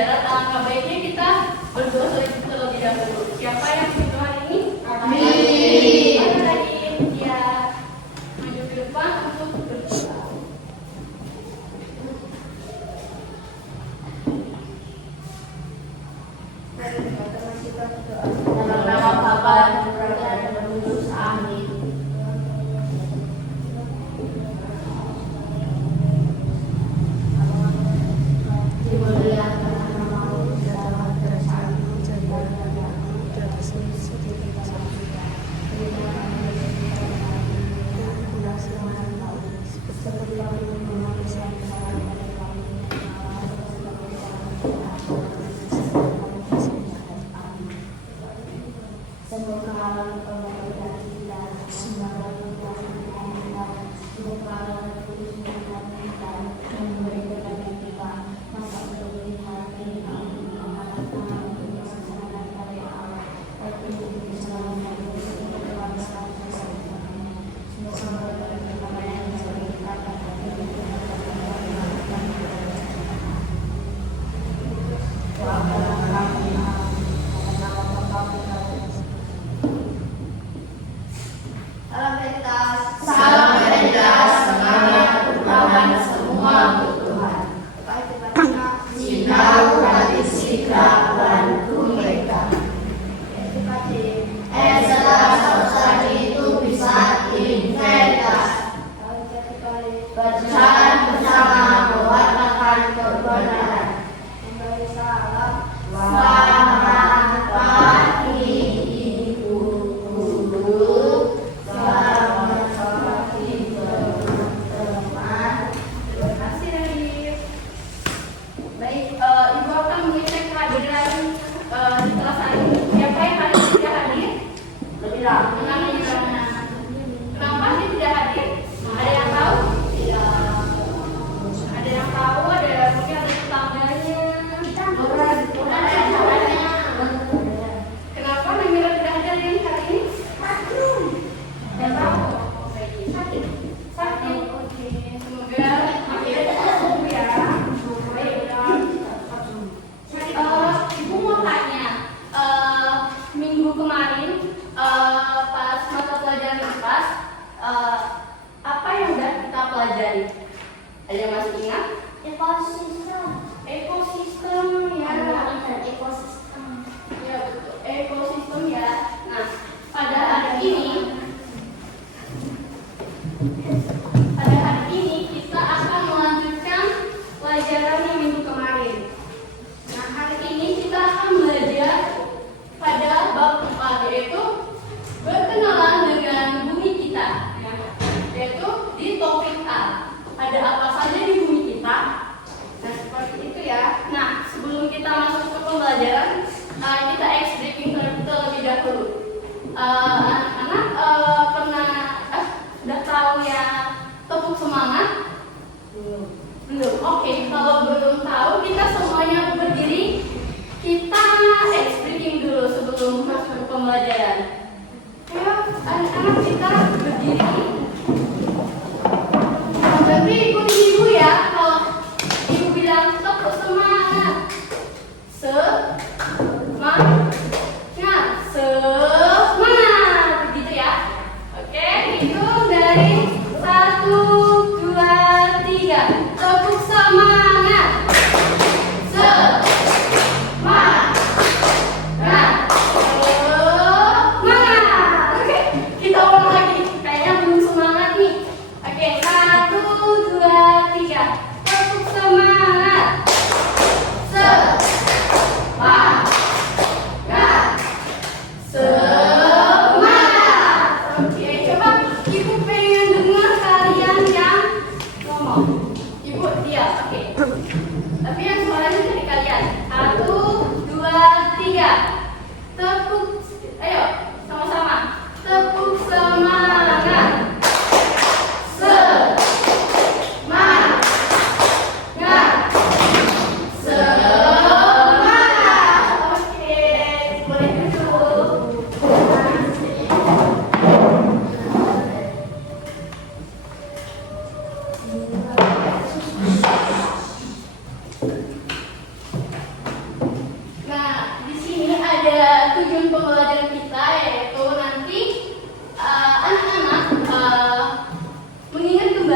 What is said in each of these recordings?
pembelajaran, alangkah baiknya kita berdoa terlebih dahulu. Siapa yang berdoa hari ini? Amin. Mari lagi ya maju ke depan untuk berdoa. Dalam nama Bapa dan Putra dan Roh Kudus. Amin.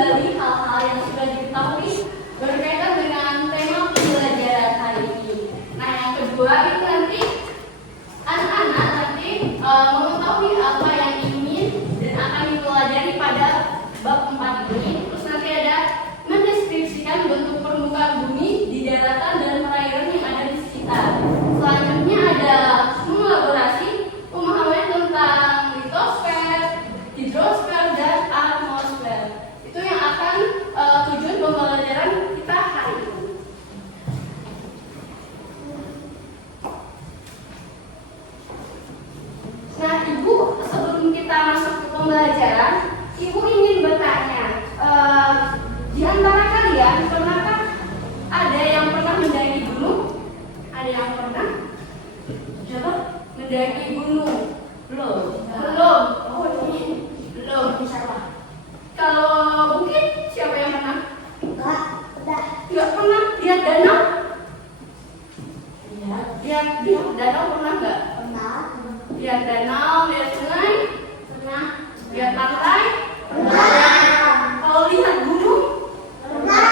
kembali hal-hal yang sudah diketahui berkaitan dengan tema pembelajaran hari ini. Nah, yang kedua itu nanti anak-anak mengetahui apa yang ingin dan akan dipelajari pada bab 4 ini. Terus nanti ada mendeskripsikan bentuk permukaan bumi di daratan dan perairan yang ada di sekitar. Selanjutnya ada mengelaborasi pemahaman tentang litosfer, hidrosfer, dan atmosfer. Itu yang akan tujuan pembelajaran kita hari ini. Nah, Ibu, sebelum kita masuk ke pembelajaran, Ibu ingin bertanya, di antara kalian pernahkah ada yang pernah mendaki gunung? Ada yang pernah? Coba mendaki gunung? Belum. Oh ini belum. Kalau mungkin siapa yang pernah? Enggak pernah. Lihat danau? Lihat danau pernah nggak? Lihat danau, lihat sungai? Pernah. Lihat pantai? Pernah. Kalau lihat gunung? Pernah.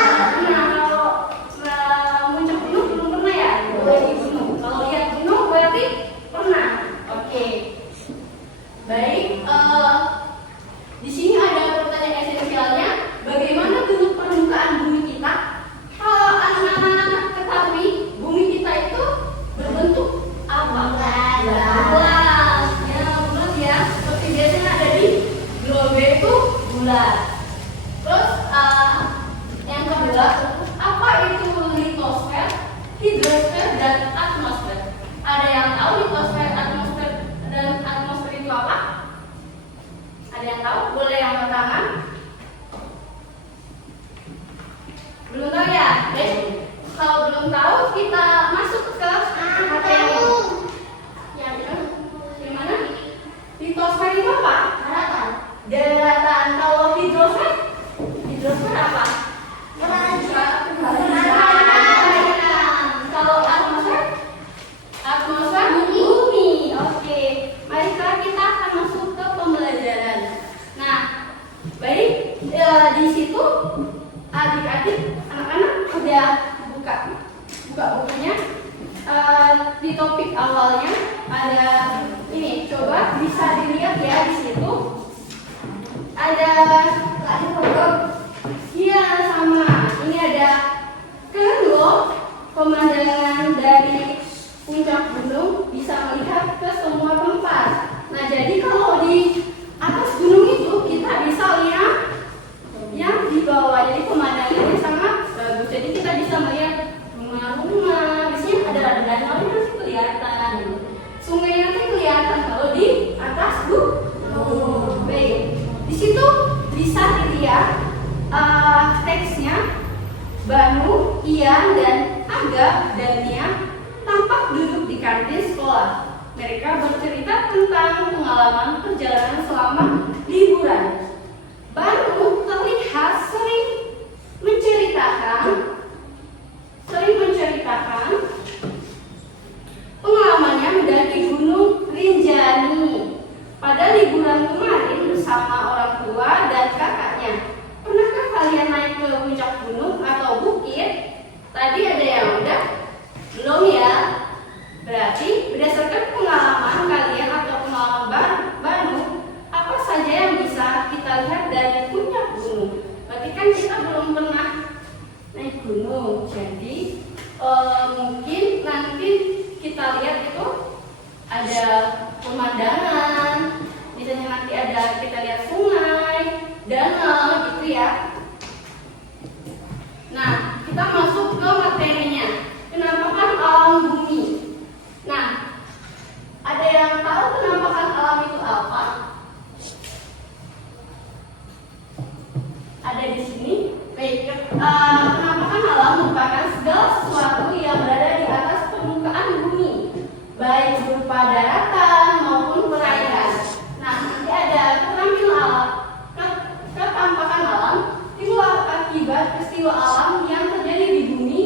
Kalau muncak gunung belum pernah ya? Mendaki gunung. Kalau lihat gunung berarti pernah. Oke. Baik. Di sini ada pertanyaan esensialnya. Bagaimana bentuk permukaan bumi kita? Kalau anak-anak ketahui, bumi kita itu berbentuk apa? Bulat. Ya, bulat ya. Seperti biasanya ada di globe itu bulat. Terus yang kedua, apa itu litosfer, hidrosfer, dan atmosfer? Ada yang tahu litosfer, atmosfer, dan atmosfer itu apa? Ada yang tahu? Boleh yang pertama? Belum tahu ya? Baik. Kalau belum tahu, kita masuk ke materi. Yang mana? Litosfer itu apa? Daratan. Kalau hidrosfer? Hidrosfer apa? Kalau atmosfer? Atmosfer bumi. Oke. Mari sekarang kita akan masuk ke pembelajaran. Nah, baik, di situ adik-adik, anak-anak udah buka bukunya. Di topik awalnya ada ini, coba bisa dilihat ya di situ. Ada iya sama. Ini ada keren loh, pemandangan dari puncak gunung bisa melihat ke semua tempat. Nah, jadi kalau di atas gunung itu kita bisa lihat yang di bawah. Jadi pemandangannya sangat bagus. Jadi kita bisa melihat rumah-rumah. Biasanya ada danau nanti kelihatan. Sungai nanti kelihatan kalau di atas gunung. Baik. Di situ bisa dilihat teksnya. Banu, Ian, dan Aga dan Nia tampak duduk di kantin sekolah. Mereka bercerita tentang pengalaman perjalanan selama liburan. Banu terlihat sering menceritakan pengalamannya mendaki Gunung Rinjani pada liburan kemarin bersama orang tua dan kakaknya. Pernahkah kalian naik ke puncak gunung atau bukit? Tadi ada yang udah? Belum ya? Berarti berdasarkan pengalaman kalian atau pengalaman Banu, apa saja yang bisa kita lihat dari puncak gunung? Berarti kan kita belum pernah naik gunung. Jadi mungkin nanti kita lihat itu ada pemandangan. Misalnya nanti ada kita lihat sungai, danau gitu ya. Nah, kita masuk ke materinya. Penampakan alam bumi. Nah, ada yang tahu penampakan alam itu apa? Ada di sini. Baik, penampakan alam merupakan segala sesuatu yang berada di atas permukaan bumi, baik berupa daratan maupun perairan. Nah, nanti ada ketampakan alam timbul akibat peristiwa alam yang terjadi di bumi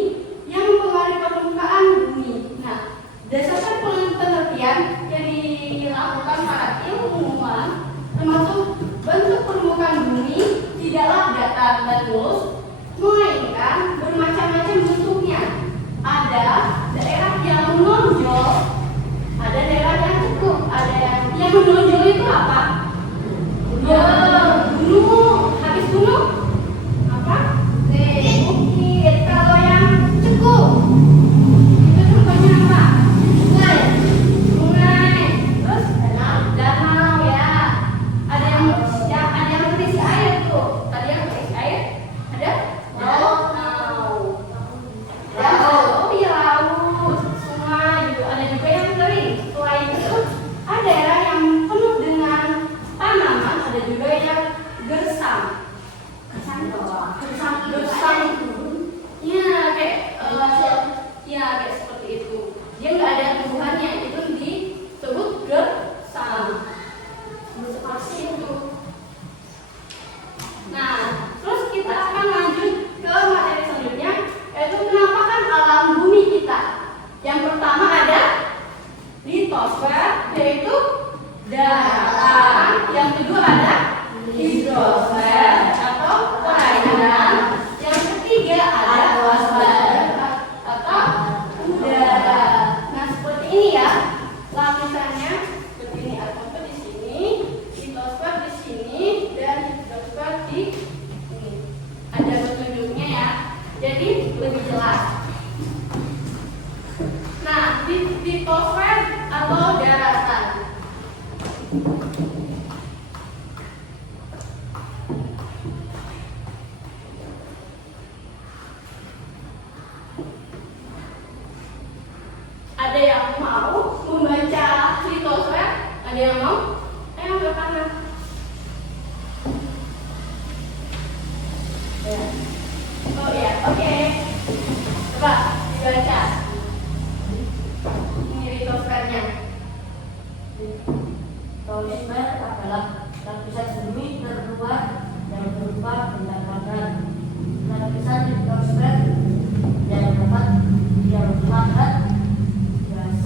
yang mempengaruhi permukaan bumi. Nah, dasarkan penelitian yang dilakukan para ilmuwan, termasuk bentuk permukaan bumi tidaklah datar datar dan lurus, melainkan bermacam-macam bentuknya. Ada daerah yang menonjol, ada daerah yang cukup, ada yang menonjol itu apa? Ya, gunung. Habis gunung apa? Bukit. Kalau yang cukup itu contohnya apa? Sungai. Terus danau ya. Ada yang berisi air tuh. Tadi yang berisi air ada? Danau. Oh iya, laut, sungai gitu. Ada juga yang kering. Selain itu ada daerah yang penuh dengan tanaman, ada juga yang gersam. Gersam. Ya kayak seperti itu. Dia nggak ada tumbuhannya, itu disebut gersam. Seperti itu. Nah, terus kita akan lanjut ke materi selanjutnya, yaitu penampakan alam bumi kita. Yang pertama ada litosfer, yaitu daratan. Yang kedua ada hidrosfer atau perairan. Yang ketiga ada atmosfer atau udara. Nah, seperti ini ya lapisannya. Seperti ini, atmosfer di sini, litosfer di sini, dan hidrosfer di sini. Ada petunjuknya ya, jadi lebih jelas. Nah, litosfer atau daratan. Ada yang mau membaca litosfer? Ada yang mau? Ayo angkat tangan. Oh ya, oke. Coba dibaca. Ini litosfernya. Litosfer adalah lapisan bumi terluar yang berupa benda padat. Lapisan litosfer yang padat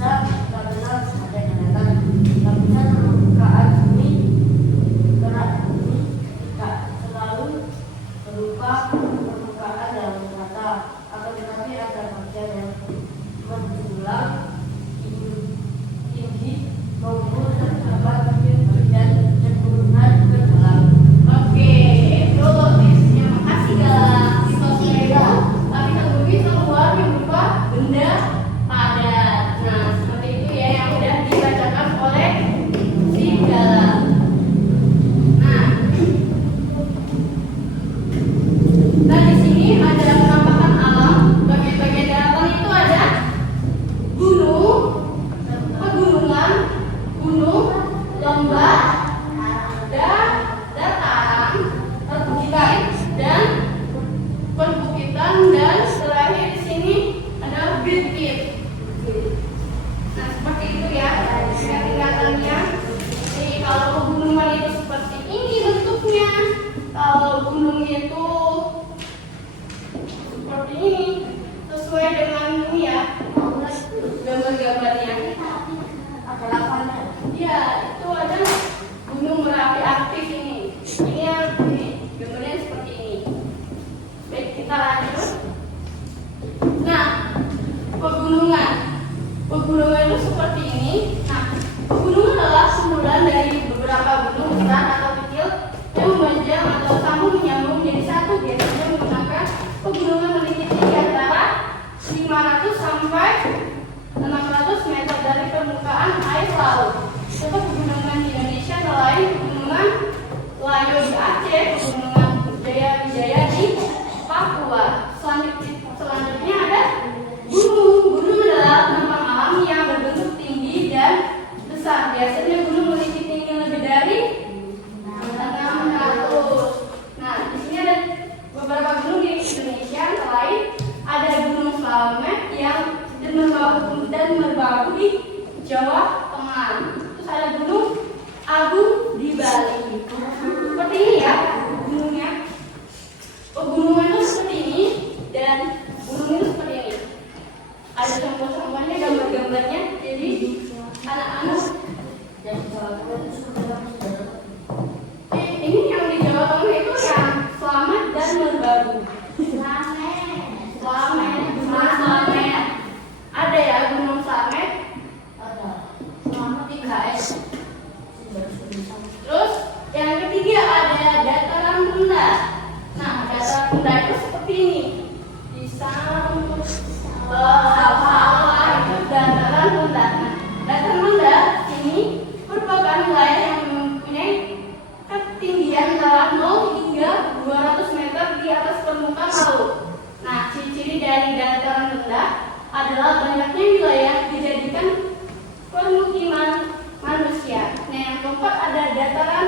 biasa kita kenal sebagai daratan. Lapisan permukaan bumi, kerak bumi, tidak selalu berupa permukaan yang rata, akan tetapi ada bagian yang menjulang tinggi maupun terdapat bagian cenderungan ke dalam. Oke, itu tipsnya. Makasih Galang. Litosfer itu lapisan bumi terluar yang berupa benda padat. Nah, seperti itu ya yang udah dibacakan oleh si Galang. Nah, di sini ada penampakan alam. Bagian-bagian daratan itu ada gunung, pegunungan, gunung, lembah, dataran, perbukitan, dan perbukitan, dan terakhir di sini ada bukit. Nah, seperti itu ya tingkatannya. Jadi kalau pegunungan itu seperti ini bentuknya, kalau gunung itu seperti ini, sesuai dengan ini ya gambar-gambarnya. Ada lapannya. Ya, itu ada gunung Merapi aktif ini. Ini yang ini gambarnya seperti ini. Baik, kita lanjut. Nah, pegunungan itu seperti ini. Nah, pegunungan adalah kumpulan dari beberapa gunung besar atau kecil yang memanjang atau sambung menyambung menjadi satu. Biasanya menggunakan pegunungan memiliki tinggi antara 500 sampai 600 meter dari permukaan air laut. Contoh pegunungan di Indonesia selain pegunungan Layo di Aceh, pegunungan Jaya di Papua. Selanjutnya ada gunung. Gunung adalah penampakan alam yang berbentuk tinggi dan besar. Biasanya gunung memiliki tinggi lebih dari 600. Nah, di sini ada beberapa gunung di Indonesia. Selain ada Gunung Slamet yang dan Merbabu di Jawa Tengah. Terus ada Gunung Agung di Bali. Seperti ini ya gunungnya. merbabu. Slamet. Ada ya Gunung Slamet? Ada. Selamat 3S. Terus yang ketiga ada dataran rendah. Nah, dataran rendah itu seperti ini. Di samping bawah itu dataran rendah. Nah, dataran rendah ini merupakan wilayah yang mempunyai ketinggian antara 0 hingga 200 meter di atas permukaan laut. Nah, ciri-ciri dari dataran rendah adalah banyaknya wilayah dijadikan permukiman manusia. Nah, yang keempat ada dataran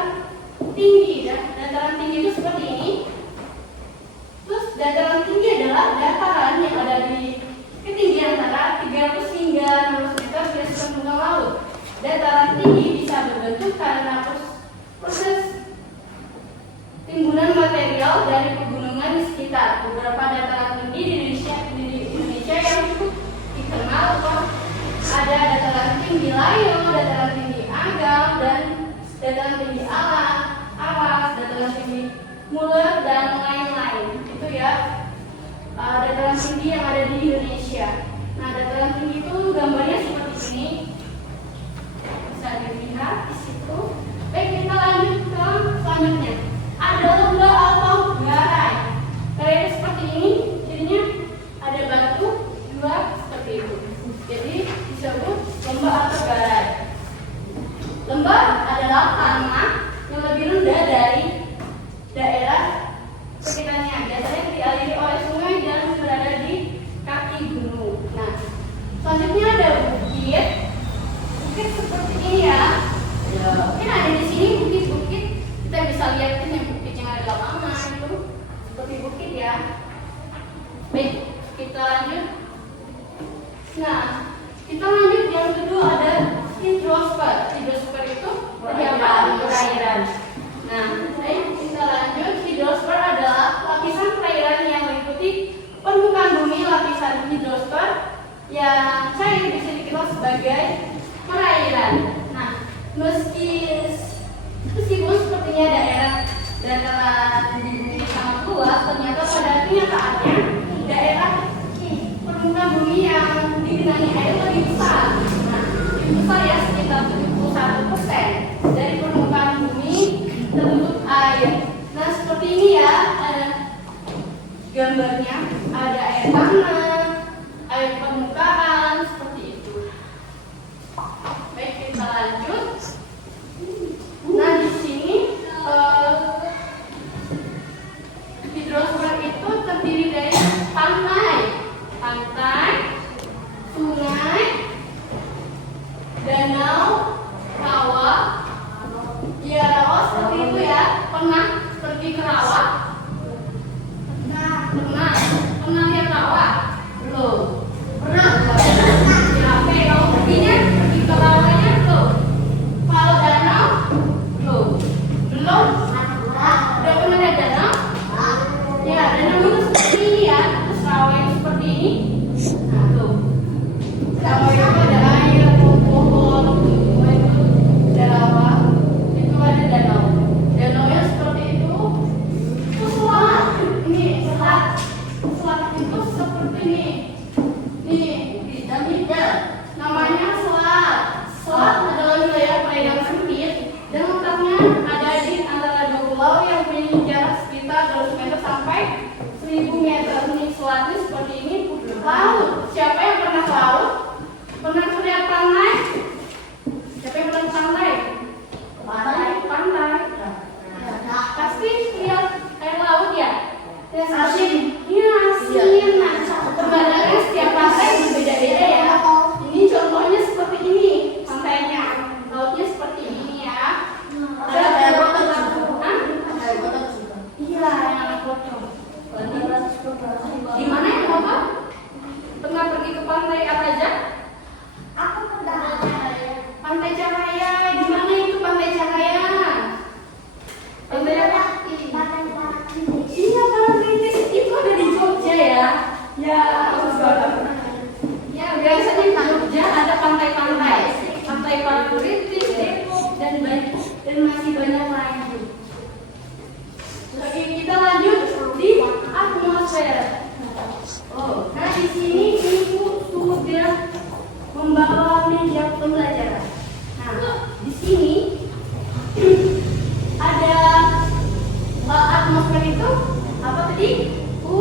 tinggi. Dataran tinggi itu seperti ini. Terus dataran tinggi adalah dataran yang ada di ketinggian antara 300 hingga 600 meter di atas permukaan laut. Dataran tinggi bisa berbentuk karena proses timbunan material dari pegunungan di sekitar. Beberapa dataran tinggi di Indonesia yang cukup dikenal ada dataran tinggi Layo, dataran tinggi Agam, dan dataran tinggi Alas, dataran tinggi Muler, dan lain-lain. Itu ya dataran tinggi yang ada di Indonesia. Nah, dataran tinggi itu gambarnya seperti ini. Bisa dilihat di situ. Baik, kita lanjut ke selanjutnya. Ada lembah atau garai. Garai itu seperti ini. Jadinya ada batu dua seperti itu. Jadi disebut lembah atau garai. Lembah adalah tanah yang lebih rendah dari daerah sekitarnya. Biasanya dialiri oleh sungai dan berada di kaki gunung. Nah, selanjutnya ada bukit. Bukit seperti ini ya. Mungkin ada di sini bukit-bukit. Kita bisa lihat ini bukit yang ada di lapangan itu seperti bukit ya. Baik, kita lanjut. Nah, kita lanjut yang kedua ada hidrosfer. Hidrosfer itu perairan. Nah, baik, kita lanjut. Hidrosfer adalah lapisan perairan yang meliputi permukaan bumi. Lapisan hidrosfer yang cair bisa dikenal sebagai perairan. Nah, meskipun sepertinya daerah dataran di bumi sangat luas, ternyata pada kenyataannya daerah permukaan bumi yang digenangi air lebih besar. Nah, lebih besar ya, sekitar 71% dari permukaan bumi tertutup air. Nah, seperti ini ya, ada gambarnya, ada air tanah, air permukaan, seperti itu. Baik, kita lanjut. Nah, di sini hidrosfer itu terdiri dari pantai, sungai, danau, rawa. Ya, rawa seperti itu ya. Pernah pergi ke rawa? Pernah lihat rawa? Belum. Pernah. Ya, oke, kalau pergi ke rawanya belum. Kalau danau belum. Udah pernah lihat danau? Ya, danau itu seperti ini ya. Terus rawa itu seperti ini. Nah, tuh. Rawa itu ada air, pohon, semua itu ada rawa. Itu ada danau. Danaunya seperti itu. Itu selat. Ini selat. Selat itu seperti ini. Nih, namanya selat. Selat adalah wilayah perairan sempit dan letaknya ada di antara dua pulau yang memiliki jarak sekitar 200 meter sampai 1000 meter. Nih, selatnya seperti ini. Laut. Siapa yang pernah ke laut? Pernah melihat pantai? Siapa yang pernah ke pantai? Pantai. Pasti lihat air laut ya? Ya, asin. Iya, asin. Nah, pemandangannya setiap pantai berbeda-beda ya. Ini contohnya seperti ini pantainya. Lautnya seperti ini ya. Ada air kotor. Iya, yang air kotor. Di mana yang kotor? Pernah pergi ke pantai apa aja? Aku pernah. Pantai Cahaya. Di mana itu Pantai Cahaya? Pantai apa? Iya, Parangtritis itu ada di Jogja ya. Ya, ya biasanya di Jogja ada pantai-pantai. Pantai Parangtritis, Depok, dan masih banyak lagi. Oke, kita lanjut di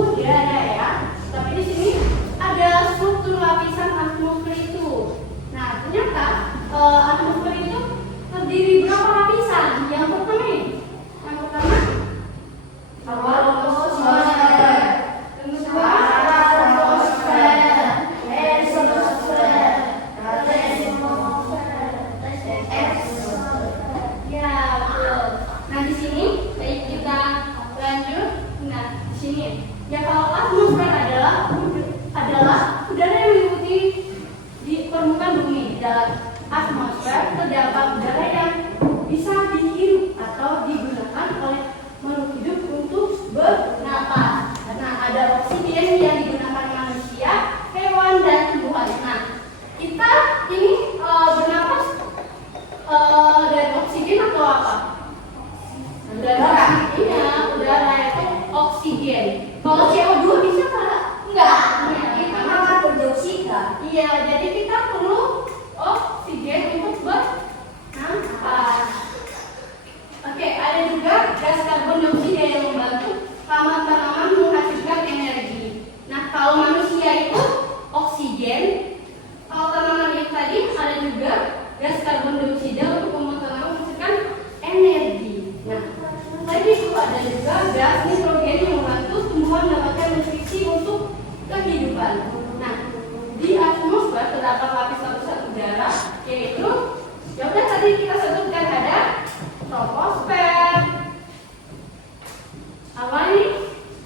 udara ya. Tapi di sini ada struktur lapisan atmosfer itu. Nah, ternyata atmosfer itu terdiri berapa lapisan? Yang pertama ini. Yang pertama atmosfer. Yang kedua atmosfer. Ya, betul. Nah, di sini kita lanjut. Nah, di sini ya kalau atmosfer adalah udara yang meliputi di permukaan bumi. Di dalam atmosfer terdapat udara yang bisa dihirup atau digunakan oleh makhluk hidup untuk bernapas. Nah, ada oksigen yang digunakan manusia, hewan, dan tumbuhan. Nah, kita ini bernapas dari oksigen atau apa? Udara. Iya, udara itu oksigen. Kalau CO2 bisa nggak? Enggak. Kita malah berdioksida. Iya, jadi kita perlu oksigen untuk bernafas. Oke, ada juga gas karbon dioksida yang membantu tanaman menghasilkan energi. Nah, kalau manusia itu oksigen, kalau tanaman yang tadi ada juga gas karbon dioksida untuk membuat tanaman menghasilkan energi. Nah, tadi itu ada juga gas nitrogen yang membantu tumbuhan mendapatkan nutrisi untuk kehidupan. Nah, di atmosfer terdapat lapisan udara, yaitu ya udah tadi kita sebutkan ada troposfer, apa ini?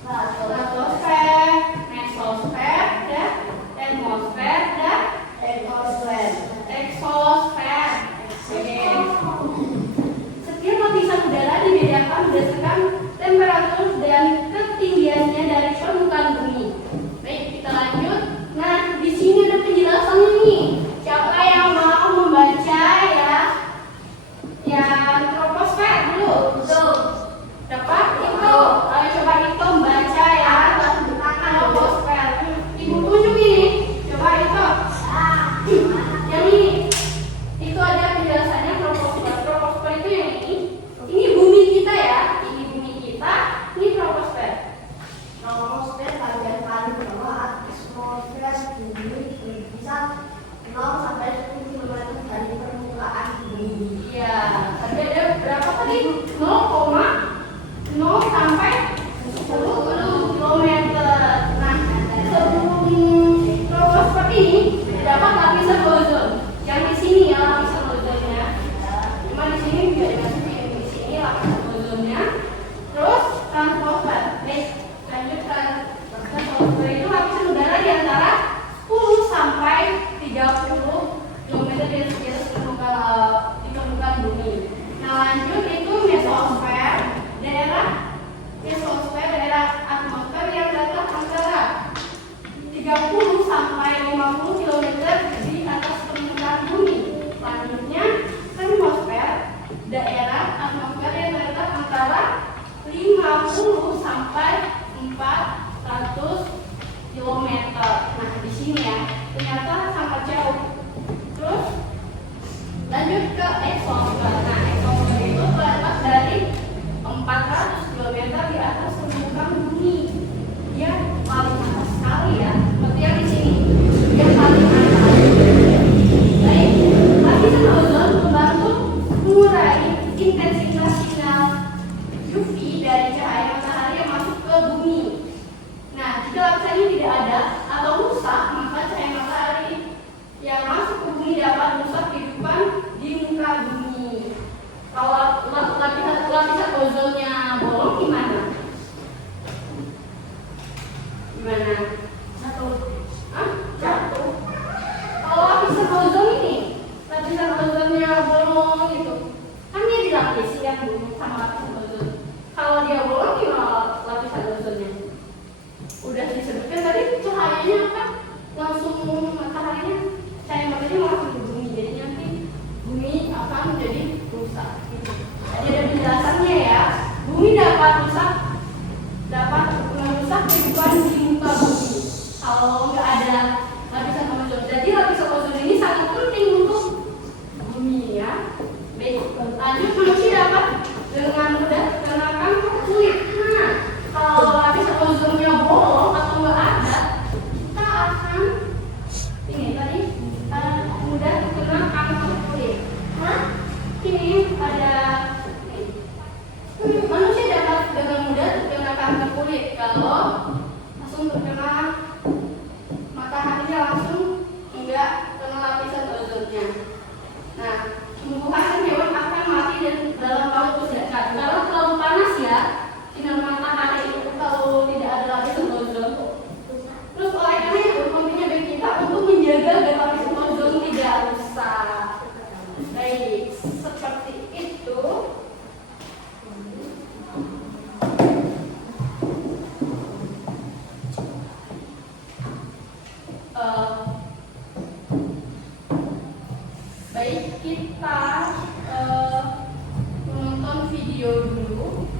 Stratosfer, mesosfer, dan termosfer, dan eksosfer. Setiap lapisan udara dibedakan berdasarkan temperatur dan ketinggiannya dari permukaan bumi. Baik, kita lanjut. Nah, di sini ada penjelasannya nih. Siapa yang mau membaca ya? Yang troposfer dulu. Tuh. Dapat itu. Ayo coba itu membaca ya. Troposfer. Ibu tunjuk ini. Coba itu. Yang ini. Itu ada penjelasannya troposfer. Troposfer itu yang ini. Ini bumi kita ya. Ini bumi kita. Ini troposfer. Troposfer bagian paling bawah atmosfer bumi berkisar 0 sampai 10 km dari permukaan bumi. Iya, tadi ada berapa tadi? 0,0 sampai 10 kilometer. Nah, sebelum troposfer ini terdapat lapisan ozon. Yang di sini ya lapisan ozonnya. Cuma di sini juga dimasukin di sini lapisan ozonnya. Terus troposfer. Baik, lanjutkan. Troposfer itu lapisan udara di antara 10 sampai 30 km di atas permukaan bumi. Nah, lanjut itu mesosfer, daerah atmosfer yang terletak antara 30 sampai 50 km di atas permukaan bumi. Selanjutnya termosfer, daerah atmosfer yang terletak antara 50 sampai 400 km. Nah, di sini ya, ternyata sangat jauh. Terus lanjut ke eksosfer. Nah, eksosfer itu terletak dari 400 km di atas permukaan bumi. Dia paling atas sekali ya, seperti yang di sini. Dia paling atas. Baik, lapisan ozon membantu mengurangi intensitas sinar UV dari cahaya matahari yang masuk ke bumi. Nah, jika lapisan ini tidak ada atau rusak, maka cahaya matahari yang masuk ke bumi dapat merusak kehidupan di muka bumi. Kalau lapisan ozonnya bolong gimana? Gimana? Jatuh. Kalau lapisan ozon ini, lapisan ozonnya bolong gitu, kan dia dilapisi kan sama lapisan ozon. Kalau dia bolong gimana lapisan ozonnya? Udah disebutkan tadi cahayanya kan langsung mataharinya, cahaya matahari langsung ke bumi, jadi nanti bumi akan menjadi rusak. Gitu. Jadi ada penjelasannya ya, bumi dapat merusak kehidupan di muka bumi kalau nggak ada lapisan ozon. Jadi lapisan ozon ini sangat penting untuk bumi ya. Baik, lanjut, manusia dapat dengan mudah terkena kanker kulit. Nah, kalau lapisan ozonnya bolong kalau langsung terkena mataharinya, langsung enggak kena lapisan ozonnya. Nah, tumbuhan hewan akan mati dalam waktu dekat karena terlalu panas ya sinar matahari itu kalau tidak ada lapisan ozon. Terus oleh karena itu pentingnya bagi kita untuk menjaga agar lapisan ozon tidak rusak. Baik, seperti itu. Baik, kita menonton video dulu.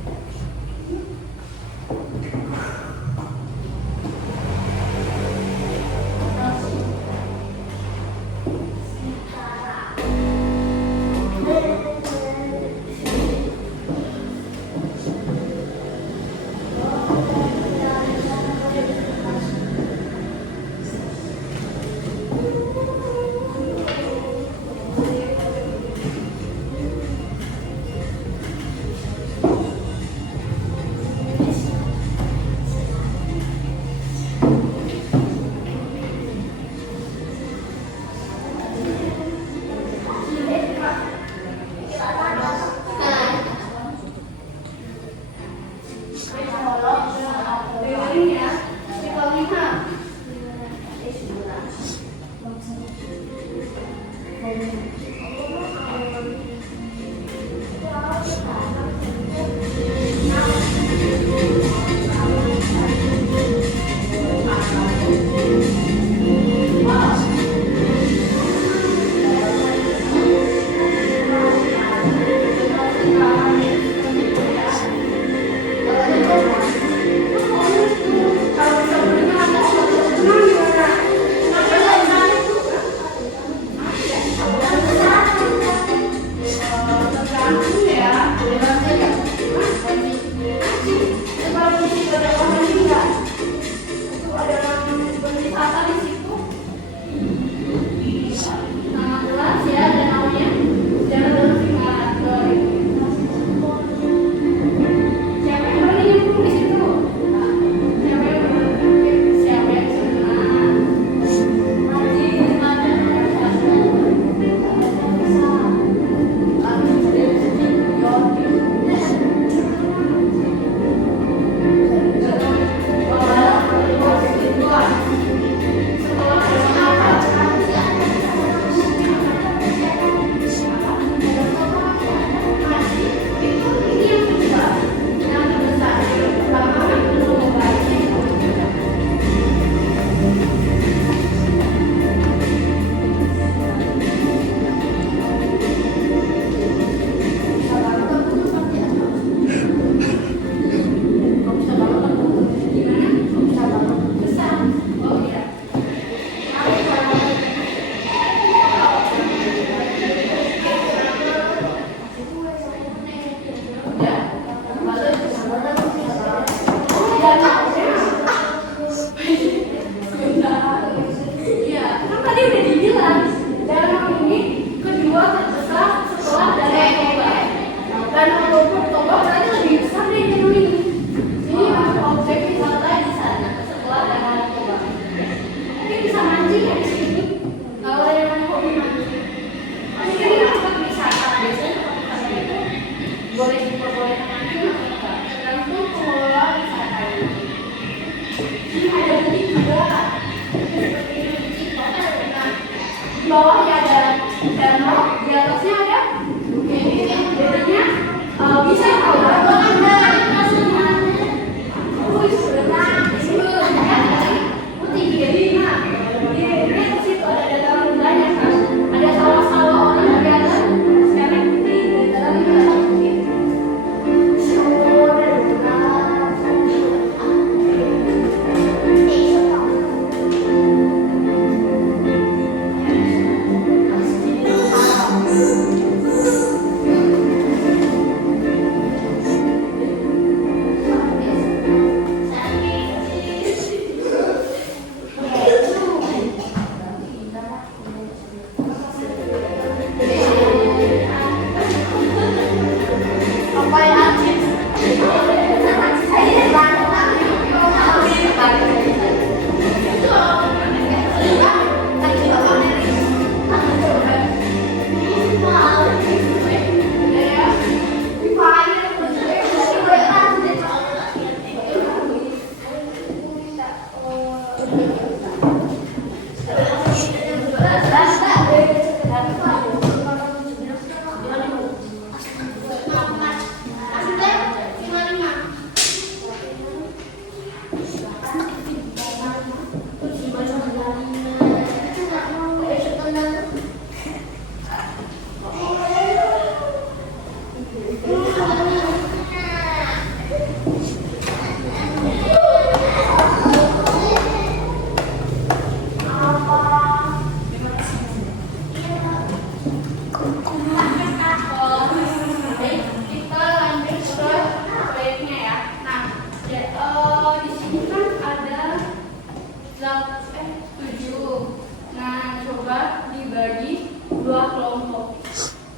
7. Nah, coba dibagi 2 kelompok.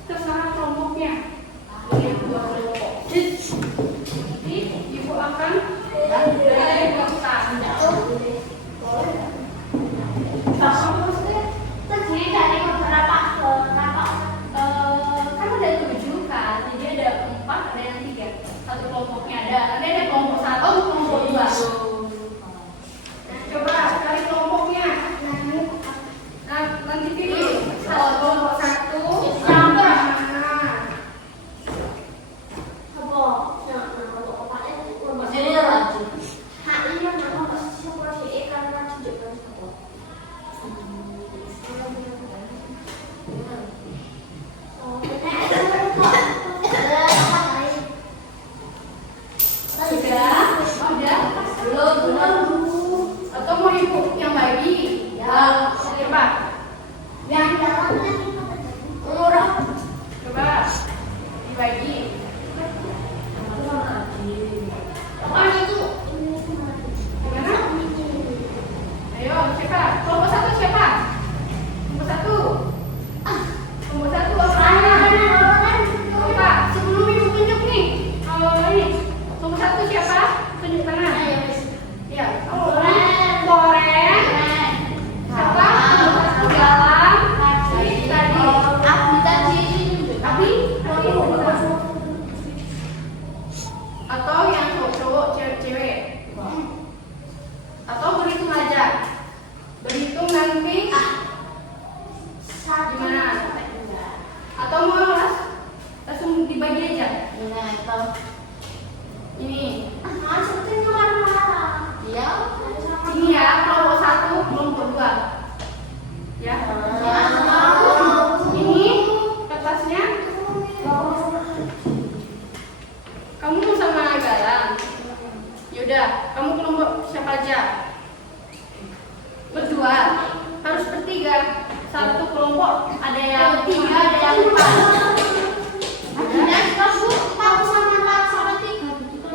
Terserah kelompoknya. Ini 2 kelompok. Nanti ibu akan dari kotak. Terdiri dari beberapa Kan ada 7 kan, jadi ada 4, ada yang 3. Satu kelompoknya ada, nanti ada kelompok 1, kelompok 2. Nah, coba cari kelompoknya. Nah, nanti pilih kelompok 1 sama. Sudah? Belum. Atau mau ibu yang bagi? Ya. Coba. yang dalamnya murah. Coba dibagi. Apa itu? Gimana? Ayo, siapa? Kelompok 1 siapa? Kelompok 1. Kelompok 1 apa? Coba, sebelum ibu tunjuk nih. Ini. Kelompok 1 siapa? Tunjuk tangan. Ya. Koren. Siapa? Kelompok 1 galang. Tadi. Abi. Atau yang cowok, cewek. Atau berhitung aja. Berhitung nanti gimana? Atau mau langsung dibagi aja. Ini. Ini ya, kelompok 1, kelompok 2. Ya. Ini kertasnya. Kamu sama Galang. Yaudah, kamu kelompok siapa aja? Berdua. Harus bertiga. Satu kelompok ada yang 3, ada yang 4.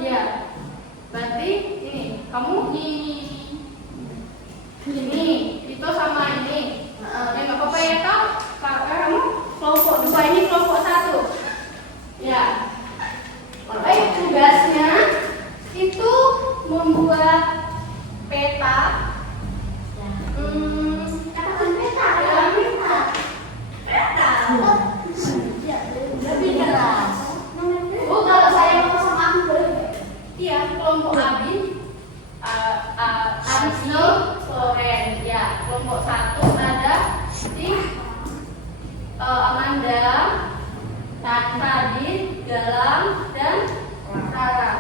Iya. Berarti ini kamu ini itu sama ini. Ya nggak apa-apa ya toh. Kamu kelompok 2 ini kelompok 1. Ya. Tugasnya itu membuat peta. Lebih jelas. Kalau saya mau sama aku boleh? Iya, kelompok Abin, Abisno, Loren. Ya, kelompok 1 ada di Amanda, Tadin, Galang, dan Rara.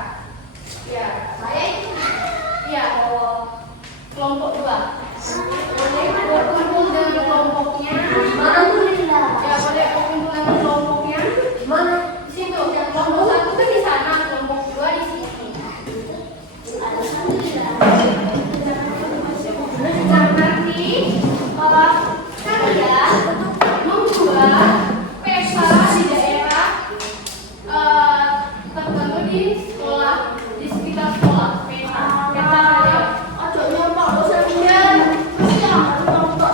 Ya, saya itu. Ya, kelompok 2. Boleh berkumpul dengan kelompoknya. Ya, boleh berkumpul dengan kelompoknya. Di situ, yang kelompok 1 kan di sana, kelompok 2 di sini. Nah, nanti kalau kalian membuat pesta di daerah tertentu di sekolah, di sekitar sekolah, peta kalian. Ojo nyompok dosen. Terus yang kelompok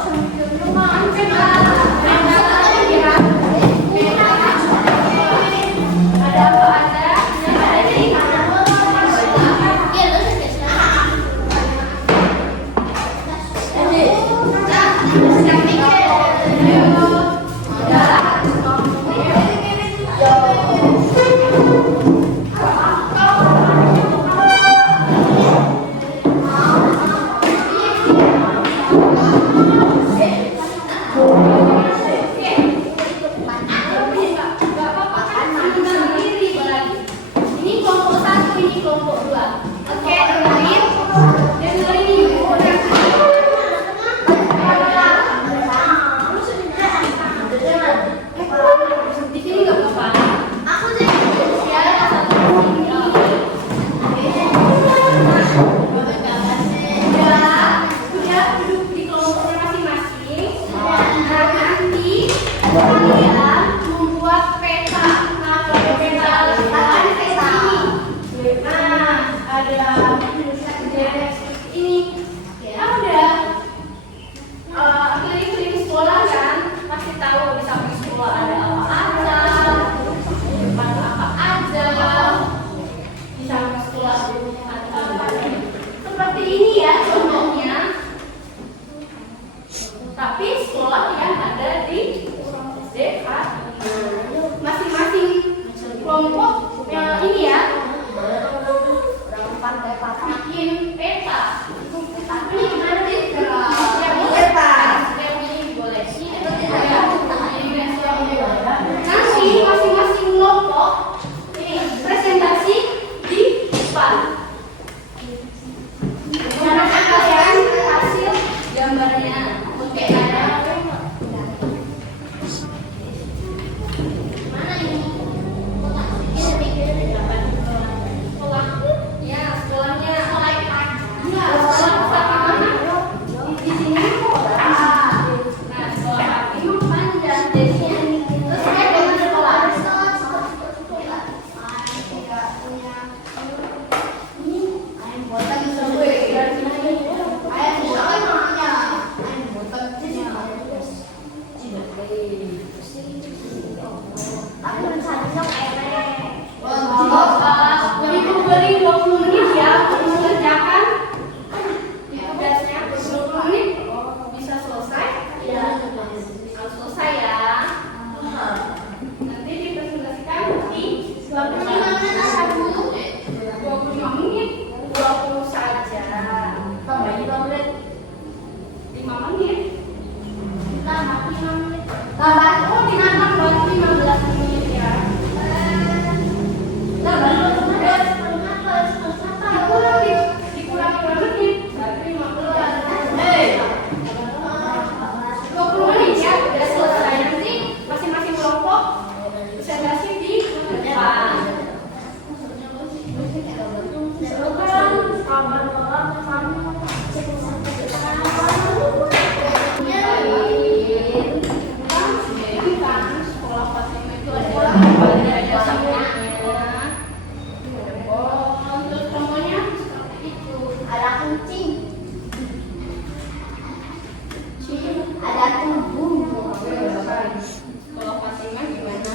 Kalau Fatimah gimana?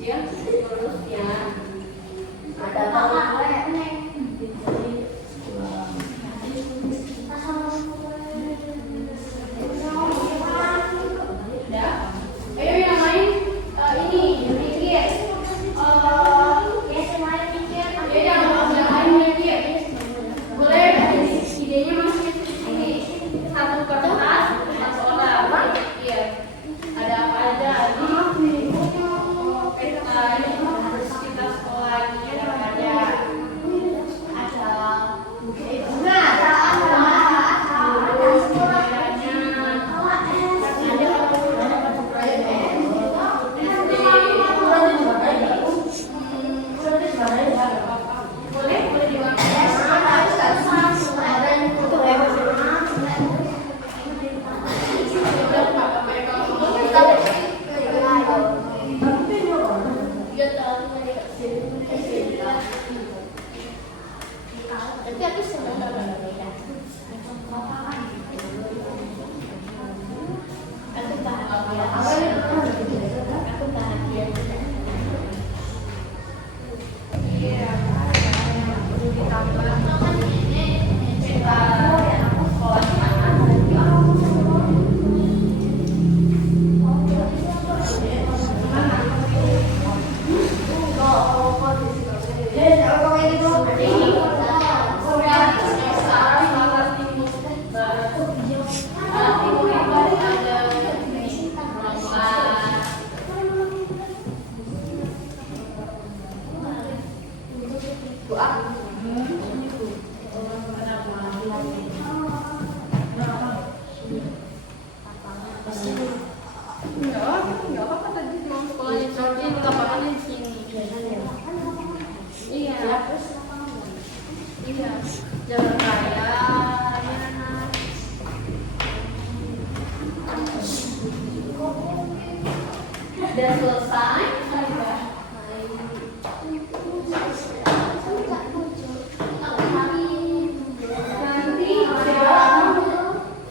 Dia lurus ya. Ada apa? Ayo yang lain ini mikir. Ya yang lain mikir. Boleh idenya masuk ini satu kertas satu orang mikir. Ada apa aja ini? Peta harus kita sekolah ini ada apa aja? Tapi aku senang dengan beda. Aku bahagia. Aku bahagia. Iya. Perlu ditambah. Kita sekolahnya. Enggak apa-apa tadi mau sekolahnya Jordi lapangannya di sini. Iya. Iya. Jalan raya. Udah selesai. Nanti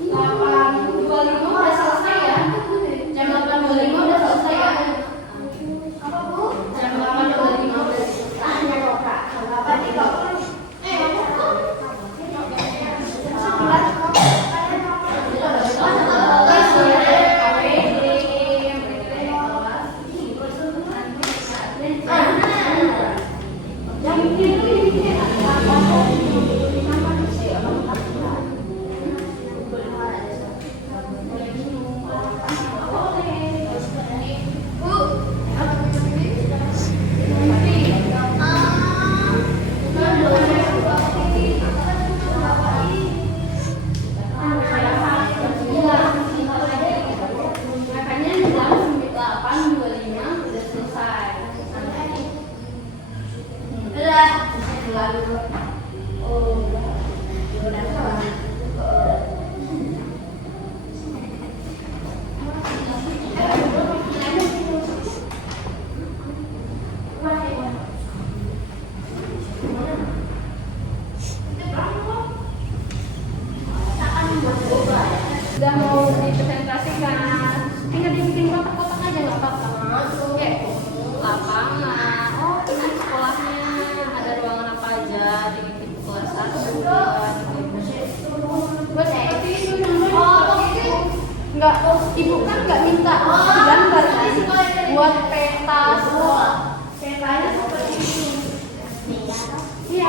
jam 8.25 udah selesai ya. Jam 8.25 udah selesai ya. Apa Bu? Jam 8.25 udah selesai. Udah mau dipresentasikan, tinggal dibikin kotak-kotak aja nggak apa-apa. Oke, lapangan. Oh, ini sekolahnya ada ruangan apa aja di kelas 1, 2, buat seperti itu. Enggak, ibu kan nggak minta gambar kan? Buat peta sekolah. Petanya seperti ini. Iya,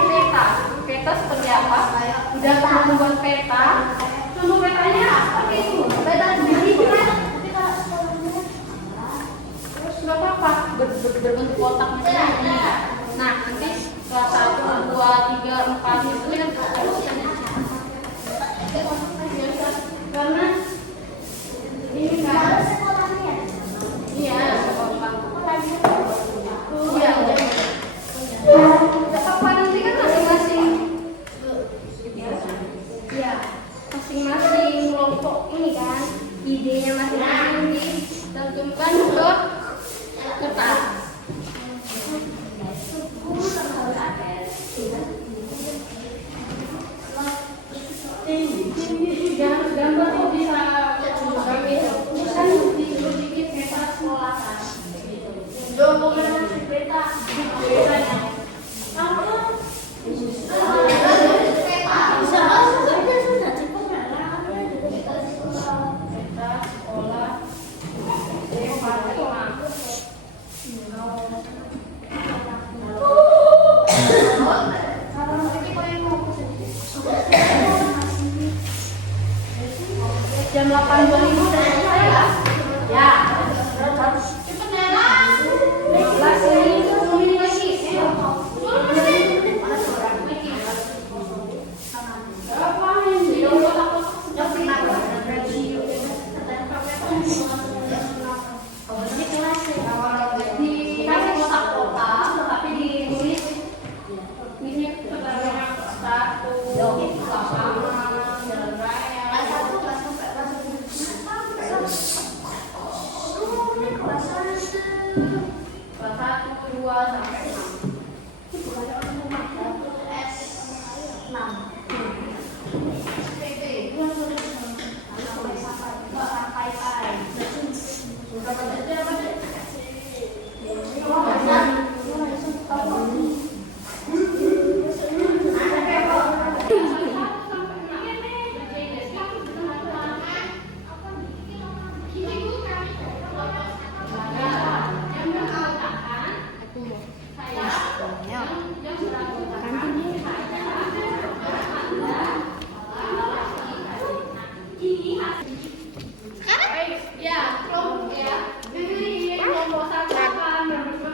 peta seperti apa? Udah membuat peta. Contoh petanya seperti itu. Peta sendiri gimana? Terus nggak apa-apa, berbentuk kotak misalnya. Nah, nanti kelas 1, 2, 3, 4 itu kan karena ini kan sekolahnya. Iya, sekolah. Iya. Apa nanti kan masing-masing. Iya. Masing-masing kelompok ini kan idenya masing-masing ditentukan ke kertas. jam 8.25 saya. Ya. Cepet ya. 15 ini lagi.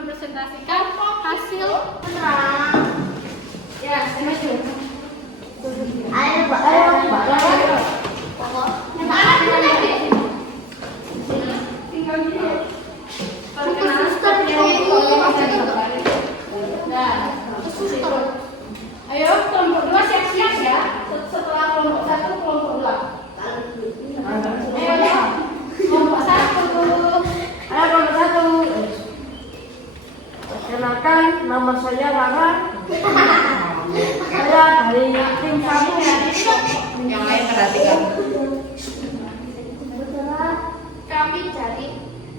Presentasikan hasil penerang. Ya, saya maju. Ayo, Mbak. Tinggal gini. Ayo, kelompok 2 siap-siap ya. Setelah kelompok 1, kelompok 2. Ayo ya. Kelompok 1. Ayo kelompok 1. Perkenalkan, nama saya Rara. Saya dari tim kamu. Yang lain perhatikan. Kami dari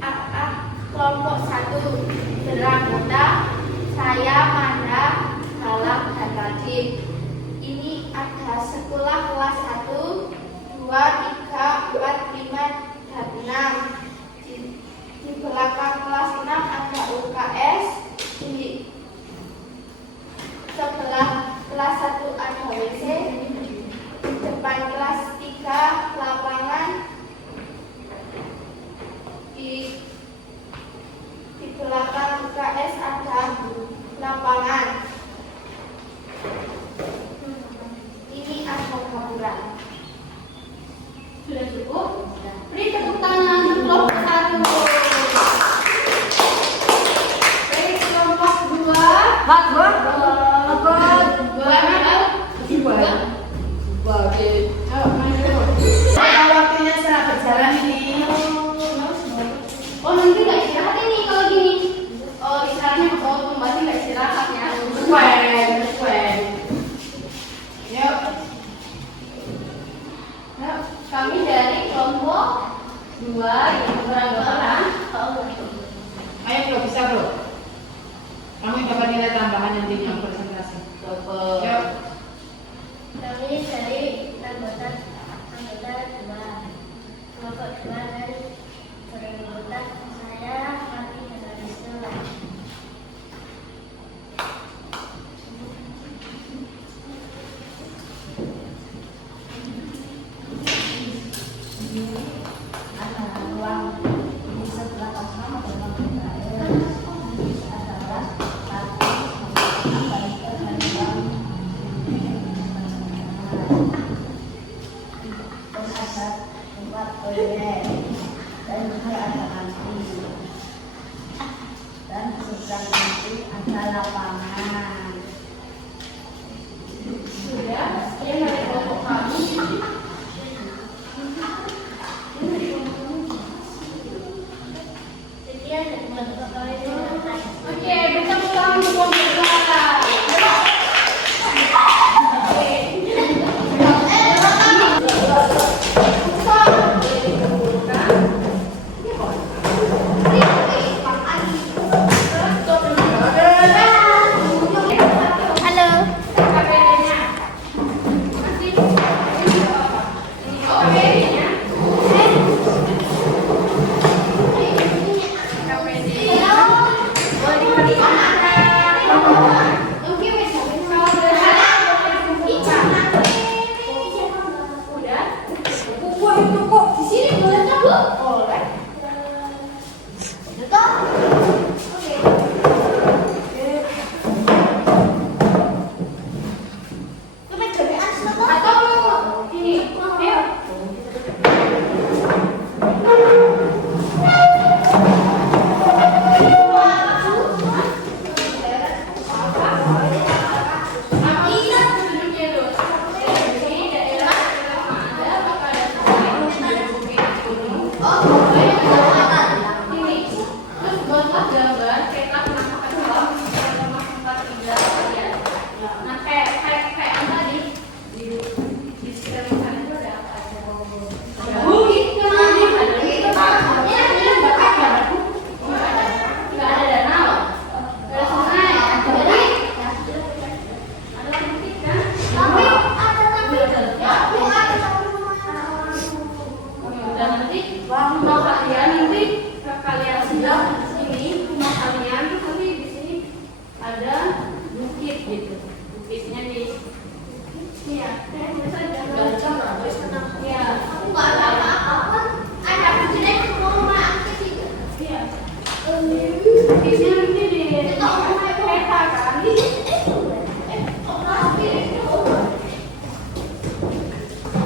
AA kelompok 1 beranggota saya Manda, Halam, dan Radit. Ini ada sekolah kelas 1, 2, 3, 4, 5, dan 6. Di belakang kelas 6 ada UKS. Di sebelah kelas 1 ada WC. Di depan kelas 3 lapangan. Di belakang UKS ada lapangan. Ini ada kuburan. Sudah cukup? Beri tepuk tangan untuk kelompok 1. Beri kelompok 2. Waktunya setelah berjalan ini. Oh, nanti nggak istirahat ini kalau gini. Oh, istirahatnya pembahasan nggak istirahat ya. Kuen. Yuk. Kami dari kelompok 2 yang beranggota. Ayo bro, bisa bro. Kamu yang dapat nilai tambahan nantinya presentasi. Yuk. Kami dari anggota 2. Kelompok 2 dari beranggota saya Mati dan Islam. Dan seberang itu ada lapangan. Sudah, yang dari kelompok kami. Sekian dari kelompok kami. Oke, bertemu lagi untuk kelompok 2.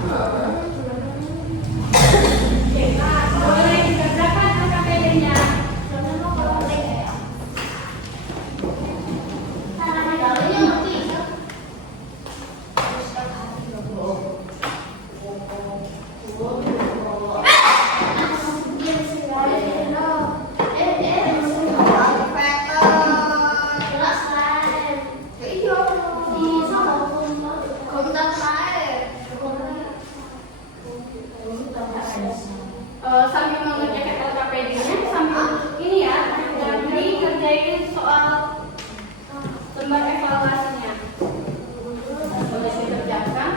Boleh dikerjakan KKPD-nya. Sambil mengerjakan LKPD-nya, sambil ini ya, jadi kerjain soal lembar evaluasinya. Boleh dikerjakan.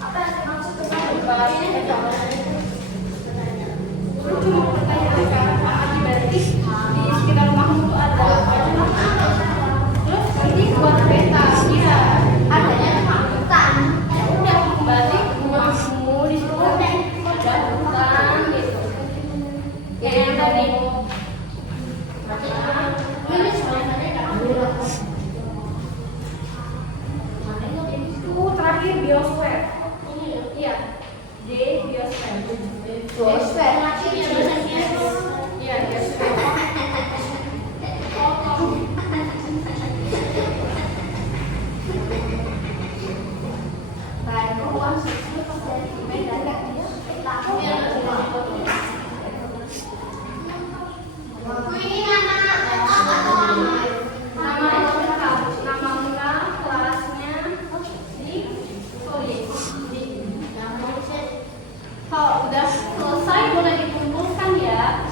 Lembar evaluasi. Cuma pertanyaan sekarang Pak Adi berarti di sekitar rumahmu itu ada apa aja? Terus nanti buat peta, ya adanya cuma hutan. Ya udah berarti rumahmu di situ ada hutan gitu. Kayak yang tadi. Ini sebenarnya itu terakhir biosfer. Iya. D biosfer. Biosfer. Iya, biosfer. Kalau udah selesai boleh dikumpulkan ya.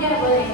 Ya boleh.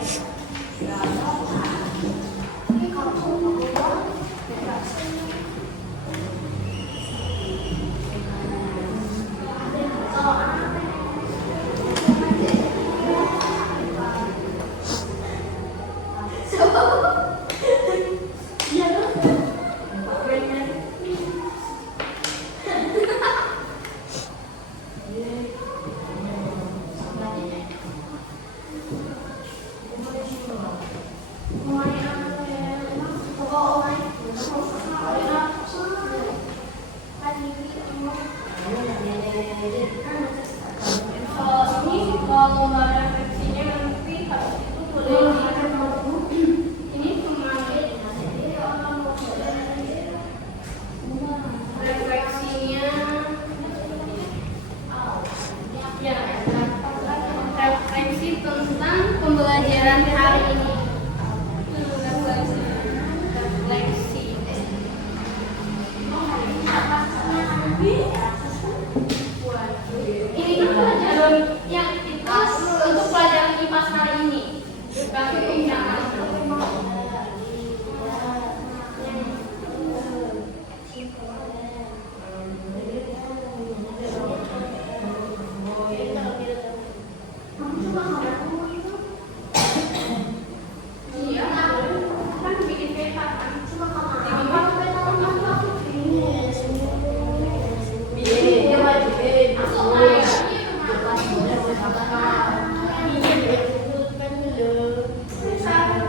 Kalau nggak ada refleksinya nanti habis itu boleh ini cuma refleksinya ya refleksi tentang pembelajaran hari ini. Refleksi ini kan pelajaran yang untuk pelajaran IPA hari ini. Kami punya iya, kan bikin peta kan.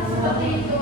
Seperti itu.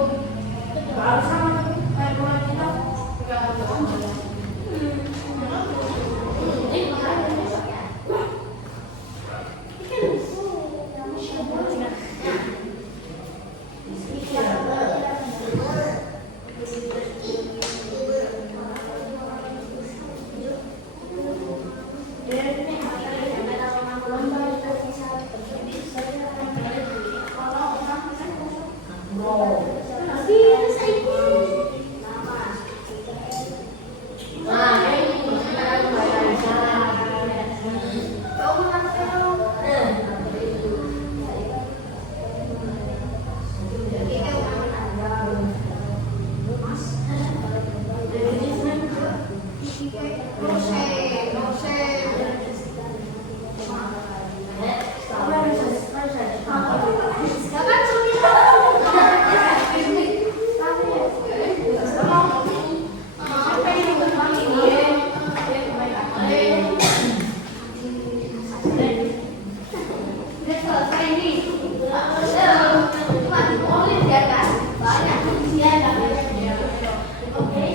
Udah selesai nih. Cuma ditulis ya kan? Banyak ujian namanya. Oke.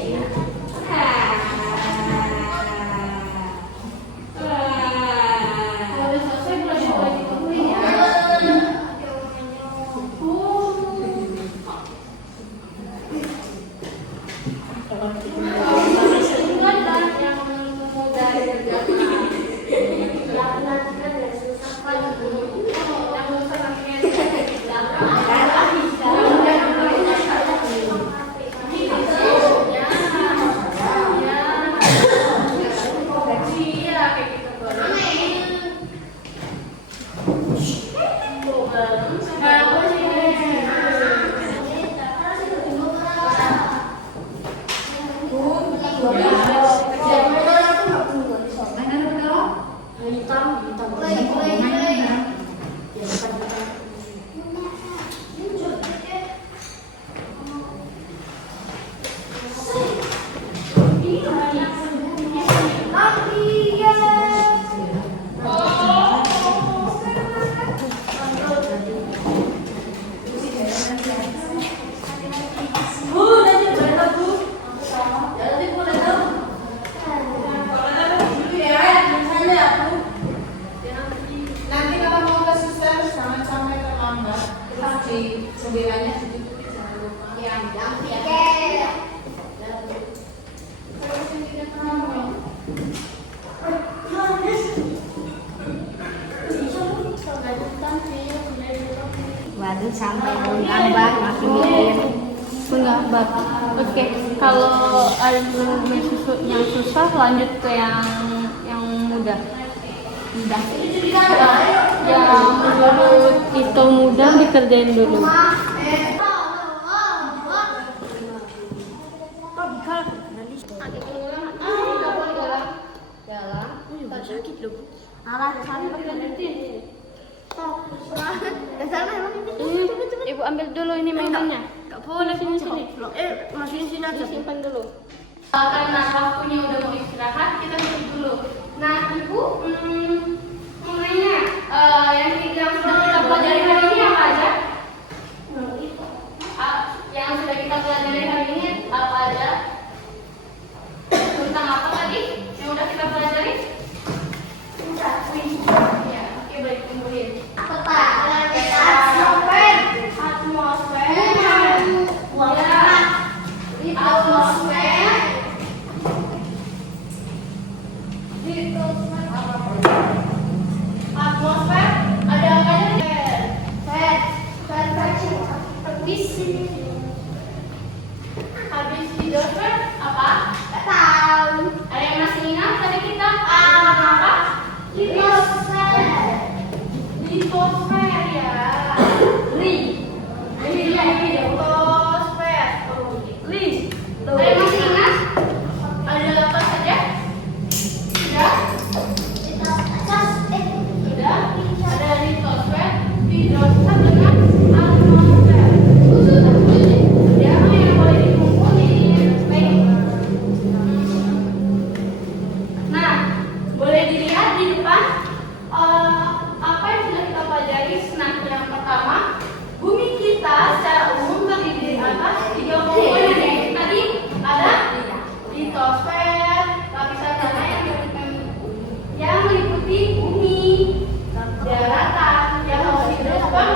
Kalau udah selesai boleh ditulis ya. Nanti kalau mau ke suster jangan sampai terlambat. Terus di sembilannya ditutupi jangan lupa. Yang Waduh, sampai menggambar masih mikir. Menggambar. Oke, kalau ada yang susah lanjut ke yang mudah. Mudah. Yang menurut itu mudah dikerjain dulu. Ibu ambil dulu ini mainannya. Gak boleh sini. Masukin sini aja. Simpan dulu. Karena waktunya udah mau istirahat, kita tutup dulu. Nah, Ibu, mau nanya, yang sudah kita pelajari hari ini apa aja? Yang sudah kita pelajari hari ini apa aja? Tentang apa tadi yang udah kita pelajari? Ya, oke, baik, tungguin. Atmosfer ada apa aja? Habis hidrosfer apa? Ada yang masih ingat tadi kita apa? Litosfer ya. Litosfer. Ada yang masih ingat? Ada apa saja? Sudah? Sudah? Ada litosfer, hidrosfer dengan atmosfer. Ada apa yang boleh dikumpulin? Baik. Nah, boleh dilihat di depan apa yang sudah kita pelajari. Nah, yang pertama, bumi kita secara umum terdiri atas 3 komponen. Tadi ada litosfer, lapisan tanah yang meliputi bumi, daratan, yang hidrosfer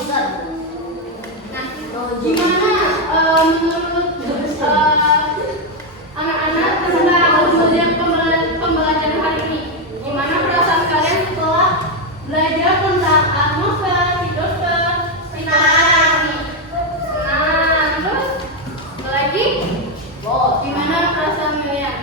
Nah, gimana menurut anak-anak tentang melihat pembelajaran hari ini? Gimana perasaan kalian setelah belajar tentang atmosfer, hidrosfer, psikologi ini? Nah, terus lagi? Gimana perasaan kalian?